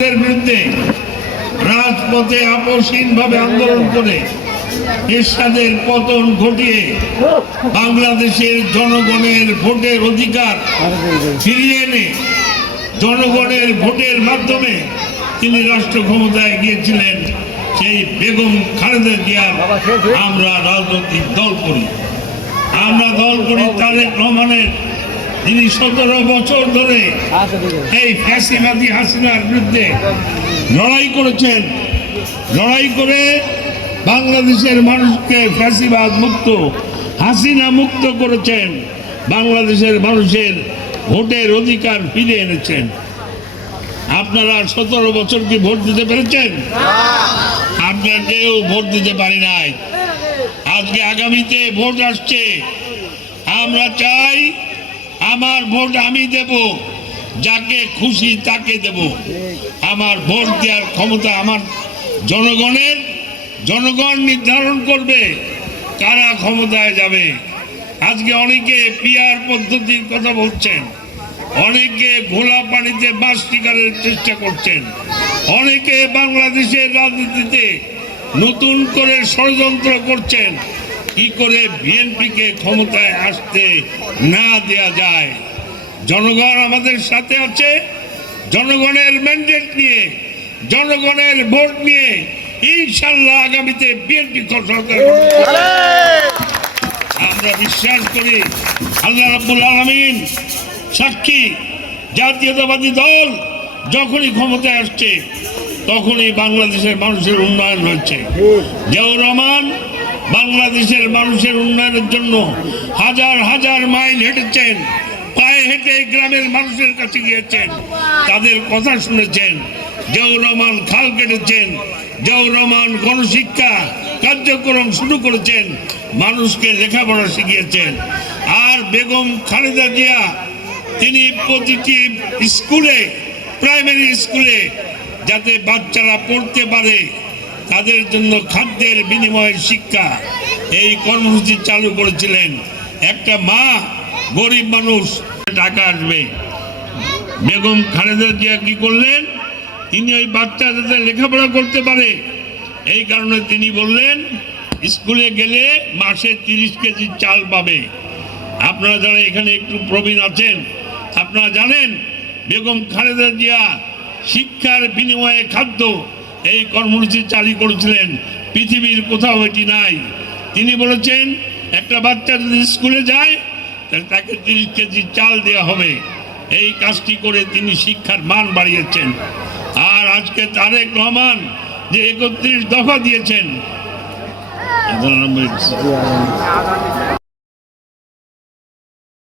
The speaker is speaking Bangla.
বিরুদ্ধে রাজপথে আপসহীন ভাবে আন্দোলন করে এরশাদের পতন ঘটিয়ে বাংলাদেশের জনগণের ভোটের অধিকার ফিরিয়ে এনে জনগণের ভোটের মাধ্যমে তিনি রাষ্ট্র ক্ষমতায় গিয়েছিলেন, সেই বেগম খালেদা জিয়ার আমরা রাজনৈতিক দল করি। আমরা দল করি তারেক রহমানের তিনি সতেরো বছর ধরে এই ফ্যাসিবাদী হাসিনার বিরুদ্ধে লড়াই করেছেন। লড়াই করে বাংলাদেশের মানুষকে ফ্যাসিবাদ মুক্ত হাসিনা মুক্ত করেছেন। বাংলাদেশের মানুষের ভোটের অধিকার ফিরে এনেছেন। আপনারা সতেরো বছর কি ভোট দিতে পেরেছেন? আপনারা কেউ ভোট দিতে পারি নাই। আজকে আগামীতে ভোট আসছে। আমরা চাই আমার ভোট আমি দেব, যাকে খুশি তাকে দেব। আমার ভোট দেওয়ার ক্ষমতা আমার জনগণের। জনগণ নির্ধারণ করবে কারা ক্ষমতায় যাবে। আজকে অনেকে পিয়ার পদ্ধতির কথা বলছেন, অনেকে ঘোলা পানিতে বাস টিকারের চেষ্টা করছেন, অনেকে বাংলাদেশের রাজনীতিতে নতুন করে ষড়যন্ত্র করছেন। কি করে বিএনপিকে ক্ষমতায় আসতে না দেয়া যায়? জনগণ আমাদের সাথে আছে, জনগণের ম্যান্ডেট নিয়ে, জনগণের ভোট নিয়ে ইনশাল্লাহ আগামীতে বিএনপি সরকার আমরা বিশ্বাস করি আল্লাহ রাব্বুল আলমিন সাক্ষী জাতীয়তাবাদী দল যখনই ক্ষমতায় আসছে, তখনই বাংলাদেশের মানুষের উন্নয়ন হচ্ছে। জিয়াউর রহমান বাংলাদেশের মানুষের উন্নয়নের জন্য হাজার হাজার মাইল হেঁটেছেন, পায়ে হেঁটে গ্রামের মানুষের কাছে গিয়েছেন, তাদের কথা শুনেছেন জিয়াউর রহমান খাল কেটেছেন জিয়াউর রহমান গণশিক্ষা কার্যক্রম শুরু করেছেন, মানুষকে লেখাপড়া শিখিয়েছেন। আর বেগম খালেদা জিয়া, তিনি প্রতিটি স্কুলে, প্রাইমারি স্কুলে যাতে বাচ্চারা পড়তে পারে তাদের জন্য খাদ্যের বিনিময়ের শিক্ষা এই কর্মসূচি চালু করেছিলেন। একটা মা গরিব মানুষ টাকা আসবে। বেগম খালেদা জিয়া কি করলেন? তিনি ওই বাচ্চা যাতে লেখাপড়া করতে পারে। এই কারণে তিনি বললেন, স্কুলে গেলে মাসে তিরিশ কেজি চাল পাবে। আপনারা যারা এখানে একটু প্রবীণ আছেন, আপনারা জানেন, বেগম খালেদা জিয়া শিক্ষার বিনিময়ে খাদ্য এই কর্মসূচি চালু করেছিলেন। পৃথিবীর কোথাও এটি নাই। তিনি বলেছেন, একটা বাচ্চা যদি স্কুলে যায়, তাহলে তাকে তিরিশ কেজি চাল দেওয়া হবে। এই কাজটি করে তিনি শিক্ষার মান বাড়িয়েছেন। আর আজকে তারেক রহমান যে একত্রিশ দফা দিয়েছেন।